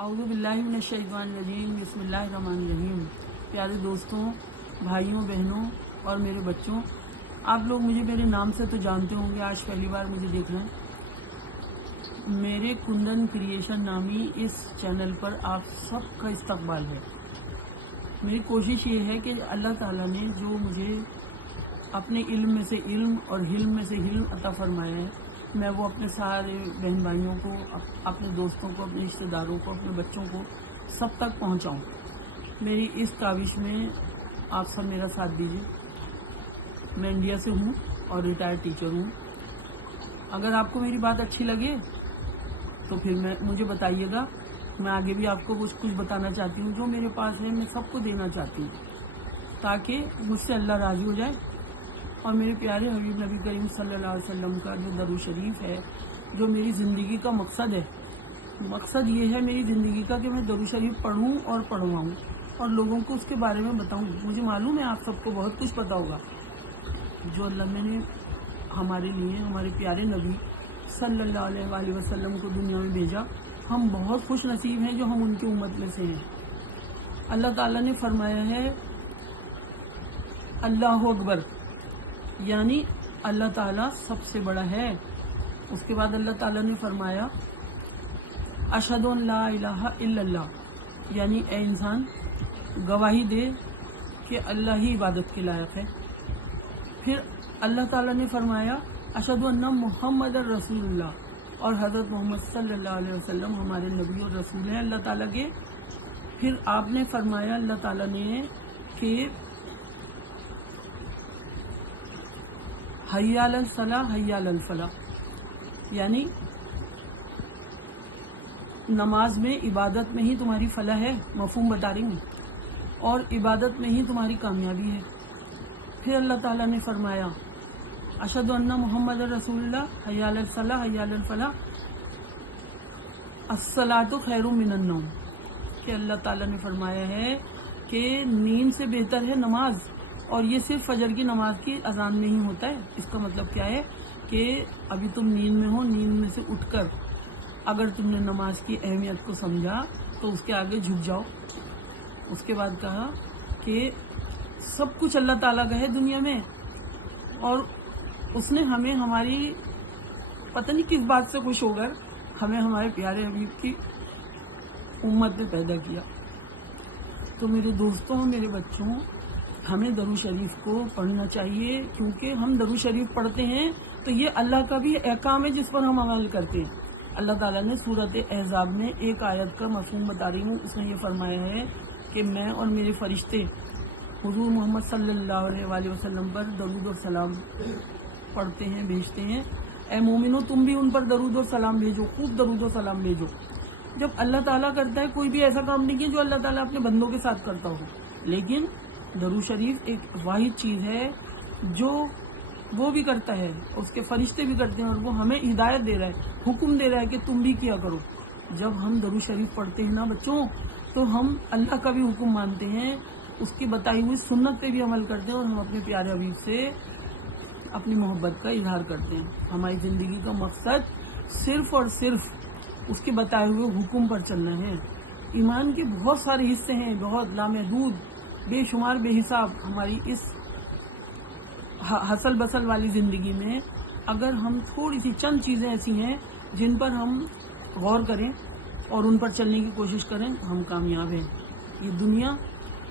आऊज़ु बिल्लाहि मिनश शैतानिर रजीम बिस्मिल्लाहिर रहमानिर रहीम। प्यारे दोस्तों, भाइयों, बहनों और मेरे बच्चों, आप लोग मुझे मेरे नाम से तो जानते होंगे, आज पहली बार मुझे देख रहे हैं। मेरे कुंदन क्रिएशन नामी इस चैनल पर आप सबका इस्तकबाल है। मेरी कोशिश ये है कि अल्लाह ताला ने जो मुझे अपने इल्म में से इल्म और हिल्म में से हिल्म अता फरमाया है, मैं वो अपने सारे बहन भाइयों को, अपने दोस्तों को, अपने रिश्तेदारों को, अपने बच्चों को सब तक पहुंचाऊं। मेरी इस काविश में आप सब मेरा साथ दीजिए। मैं इंडिया से हूं और रिटायर्ड टीचर हूं। अगर आपको मेरी बात अच्छी लगे तो फिर मुझे बताइएगा। मैं आगे भी आपको कुछ बताना चाहती हूँ। जो मेरे पास है मैं सबको देना चाहती हूँ, ताकि मुझसे अल्लाह राज़ी हो जाए और मेरे प्यारे हबीब नबी करीम सल्लल्लाहु अलैहि वसल्लम का जो दरूद शरीफ है, जो मेरी ज़िंदगी का मकसद है, मकसद ये है मेरी ज़िंदगी का कि मैं दरूद शरीफ पढ़ूँ और पढ़वाऊँ और लोगों को उसके बारे में बताऊँ। मुझे मालूम है आप सबको बहुत कुछ पता होगा। जो अल्लाह ने हमारे लिए, हमारे प्यारे नबी सल्लल्लाहु अलैहि वसल्लम को दुनिया में भेजा, हम बहुत खुश नसीब हैं जो हम उनकी उम्मत में से हैं। अल्लाह ताला ने फरमाया है अल्लाहु अकबर, यानी अल्लाह ताला सबसे बड़ा है। उसके बाद अल्लाह ताला ने फरमाया अशहदु अन ला इलाहा इल्लल्लाह, यानी ए इंसान गवाही दे कि अल्लाह ही इबादत के लायक है। फिर अल्लाह ताला ने फरमाया अशहदु अन्ना मुहम्मदर रसूलुल्लाह, और हज़रत मोहम्मद सल्लल्लाहु अलैहि वसल्लम हमारे नबी और रसूल हैं अल्लाह ताला के। फिर आपने फरमाया अल्लाह ताला ने कि हय्या अलल सलाह हय्या अलल फलाह, यानी नमाज में, इबादत में ही तुम्हारी फलाह है, मफहूम बता रही हूँ, और इबादत में ही तुम्हारी कामयाबी है। फिर अल्लाह ताला ने फरमाया अशहदु अन्ना मुहम्मद रसूलुल्लाह हय्या अलल सलाह हय्या अलल फलाह अस्सलातु खैरुम मिनन नौम, कि अल्लाह ताला ने फरमाया है कि नींद से बेहतर है नमाज। और ये सिर्फ फजर की नमाज की अजान में ही होता है। इसका मतलब क्या है कि अभी तुम नींद में हो, नींद में से उठकर अगर तुमने नमाज की अहमियत को समझा तो उसके आगे झुक जाओ। उसके बाद कहा कि सब कुछ अल्लाह ताला का है दुनिया में, और उसने हमें हमारी पता नहीं किस बात से खुश होकर हमें हमारे प्यारे हबीब की उम्मत में पैदा किया। तो मेरे दोस्तों, मेरे बच्चों, हमें दरूद शरीफ को पढ़ना चाहिए, क्योंकि हम दरूद शरीफ पढ़ते हैं तो ये अल्लाह का भी अहकाम है जिस पर हम अमल करते हैं। अल्लाह ताला ने सूरत अहज़ाब में एक आयत का मफ़हूम बता रही हूँ, उसमें ये फरमाया है कि मैं और मेरे फरिश्ते हुज़ूर मोहम्मद सल्लल्लाहु अलैहि वसल्लम पर दरूद और सलाम पढ़ते हैं, भेजते हैं। ए मोमिनो, तुम भी उन पर दरूद और सलाम भेजो, खूब दरूद और सलाम भेजो। जब अल्लाह ताला करता है, कोई भी ऐसा काम नहीं किया जो अल्लाह ताला अपने बंदों के साथ करता हो, लेकिन दरूद शरीफ एक वाहिद चीज़ है जो वो भी करता है, उसके फरिश्ते भी करते हैं, और वो हमें हिदायत दे रहा है, हुक्म दे रहा है कि तुम भी किया करो। जब हम दरूद शरीफ पढ़ते हैं ना बच्चों, तो हम अल्लाह का भी हुक्म मानते हैं, उसकी बताई हुई सुन्नत पे भी अमल करते हैं, और हम अपने प्यारे हबीब से अपनी मोहब्बत का इजहार करते हैं। हमारी ज़िंदगी का मकसद सिर्फ़ और सिर्फ उसके बताए हुए हुक्म पर चलना है। ईमान के बहुत सारे हिस्से हैं, बहुत लामहदूद, बेशुमार, बेहिसाब। हमारी इस हसल बसल वाली ज़िंदगी में अगर हम थोड़ी सी चंद चीज़ें ऐसी हैं जिन पर हम गौर करें और उन पर चलने की कोशिश करें, हम कामयाब हैं। ये दुनिया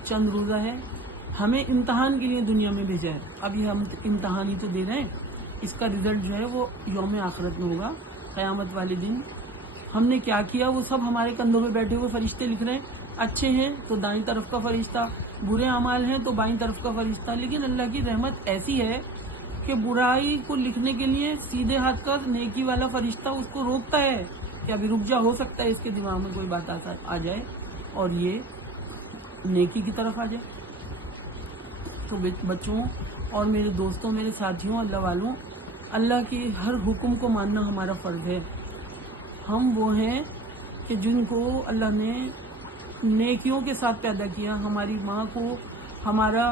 चंद रोज़ा है, हमें इम्तहान के लिए दुनिया में भेजा है। अभी हम इम्तहान ही तो दे रहे हैं, इसका रिज़ल्ट जो है वो यौम आखिरत में होगा, क़यामत वाले दिन। हमने क्या किया वो सब हमारे कंधों पे बैठे हुए फरिश्ते लिख रहे हैं। अच्छे हैं तो दाईं तरफ का फरिश्ता, बुरे अमाल हैं तो बाईं तरफ का फरिश्ता। लेकिन अल्लाह की रहमत ऐसी है कि बुराई को लिखने के लिए सीधे हाथ का नेकी वाला फरिश्ता उसको रोकता है कि अभी रुक जा, हो सकता है इसके दिमाग में कोई बात आ जाए और ये नेकी की तरफ आ जाए। तो बच्चों और मेरे दोस्तों, मेरे साथियों, अल्लाह वालों, अल्लाह के हर हुक्म को मानना हमारा फ़र्ज़ है। हम वो हैं कि जिनको अल्लाह ने नेकियों के साथ पैदा किया। हमारी माँ को हमारा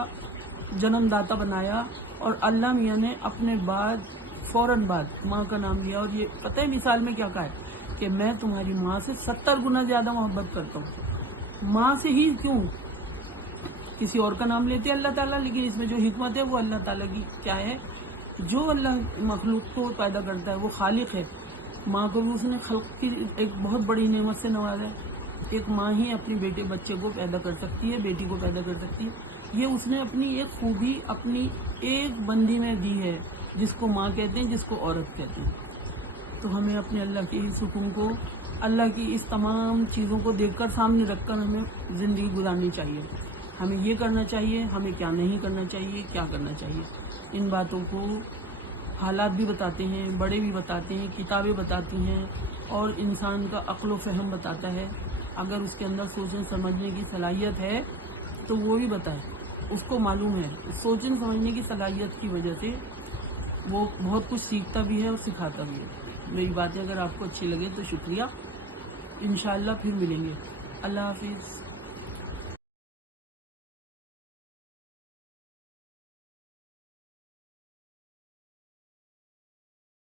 जन्मदाता बनाया और अल्लाह मियाँ ने अपने बाद फ़ौरन बाद माँ का नाम लिया। और ये पता है मिसाल में क्या कहा है کہ میں تمہاری ماں سے 70 گنا زیادہ محبت کرتا ہوں. ماں سے ہی کیوں، کسی اور کا نام لیتے اللہ تعالیٰ، لیکن اس میں جو حکمت ہے وہ اللہ تعالیٰ کی کیا ہے. جو اللہ مخلوق کو پیدا کرتا ہے وہ خالق ہے. ماں کو بھی اس نے خلق کی ایک بہت بڑی نعمت سے نوازا ہے. ایک ماں ہی اپنی بچے کو پیدا کر سکتی ہے، بیٹی کو پیدا کر سکتی ہے. یہ اس نے اپنی ایک خوبی اپنی ایک بندی میں دی ہے، جس کو ماں کہتے ہیں، جس کو عورت کہتے ہیں. تو ہمیں اپنے اللہ کے اس حکم کو، اللہ کی اس تمام چیزوں کو دیکھ کر، سامنے رکھ کر ہمیں زندگی گزارنی چاہیے. ہمیں یہ کرنا چاہیے، ہمیں کیا نہیں کرنا چاہیے، کیا کرنا چاہیے. ان باتوں کو حالات بھی بتاتے ہیں، بڑے بھی بتاتے ہیں، کتابیں بتاتی ہیں، اور انسان کا عقل و فہم بتاتا ہے. اگر اس کے اندر سوچنے سمجھنے کی صلاحیت ہے تو وہ بھی بتائے. اس کو معلوم ہے سوچنے سمجھنے کی صلاحیت کی وجہ سے وہ بہت کچھ سیکھتا بھی ہے اور سکھاتا بھی ہے. میری باتیں اگر آپ کو اچھی لگے تو شکریہ. انشاءاللہ پھر ملیں گے. اللہ حافظ.